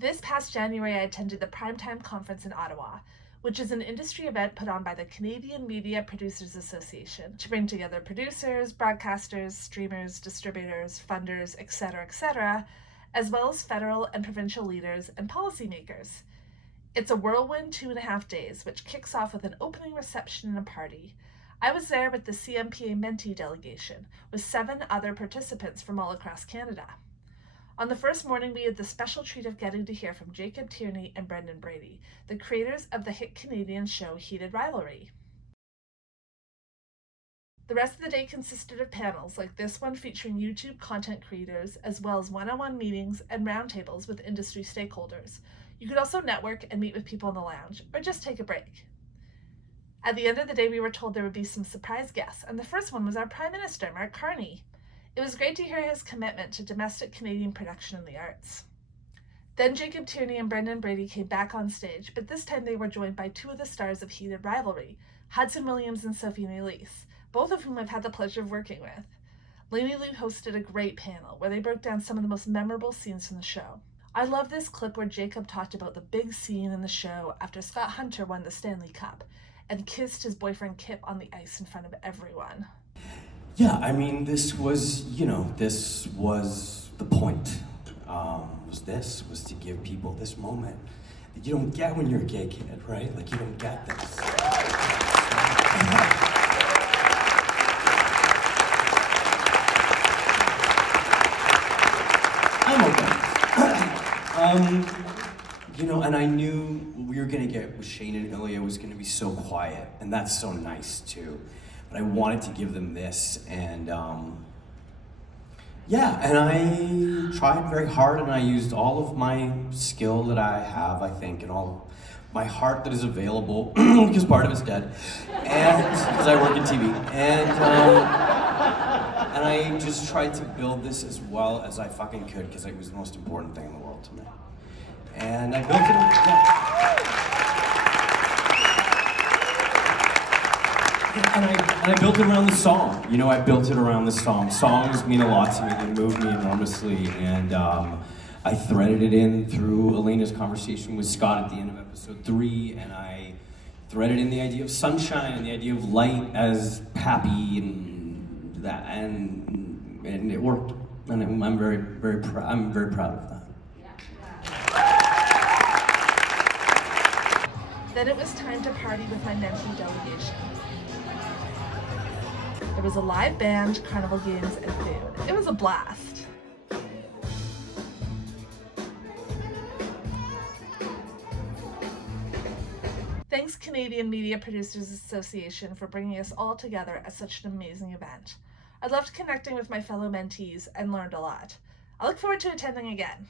This past January, I attended the PrimeTime conference in Ottawa, which is an industry event put on by the Canadian Media Producers Association to bring together producers, broadcasters, streamers, distributors, funders, etc., as well as federal and provincial leaders and policymakers. It's a whirlwind 2.5 days, which kicks off with an opening reception and a party. I was there with the CMPA mentee delegation, with 7 other participants from all across Canada. On the first morning, we had the special treat of getting to hear from Jacob Tierney and Brendan Brady, the creators of the hit Canadian show Heated Rivalry. The rest of the day consisted of panels like this one featuring YouTube content creators, as well as one-on-one meetings and roundtables with industry stakeholders. You could also network and meet with people in the lounge, or just take a break. At the end of the day, we were told there would be some surprise guests, and the first one was our Prime Minister, Mark Carney. It was great to hear his commitment to domestic Canadian production in the arts. Then Jacob Tierney and Brendan Brady came back on stage, but this time they were joined by 2 of the stars of Heated Rivalry, Hudson Williams and Sophie Nelise, both of whom I've had the pleasure of working with. Lainey Lou hosted a great panel where they broke down some of the most memorable scenes from the show. I love this clip where Jacob talked about the big scene in the show after Scott Hunter won the Stanley Cup and kissed his boyfriend Kip on the ice in front of everyone. Yeah, I mean, this was the point. Was to give people this moment that you don't get when you're a gay kid, right? Like, you don't get this. I'm open. And I knew what we were gonna get with Shane and Ilya was gonna be so quiet, and that's so nice too. But I wanted to give them this, and and I tried very hard, and I used all of my skill that I have, I think, and all my heart that is available, because part of it's dead, and because I work in TV, and I just tried to build this as well as I fucking could, because it was the most important thing in the world to me. And I built it. And I built it around the song. I built it around the song. Songs mean a lot to me. They move me enormously. And I threaded it in through Elena's conversation with Scott at the end of episode 3. And I threaded in the idea of sunshine and the idea of light as happy and that. And it worked. And I'm very, very proud. I'm very proud of that. Then it was time to party with my mentee delegation. There was a live band, carnival games, and food. It was a blast. Thanks Canadian Media Producers Association for bringing us all together at such an amazing event. I loved connecting with my fellow mentees and learned a lot. I look forward to attending again.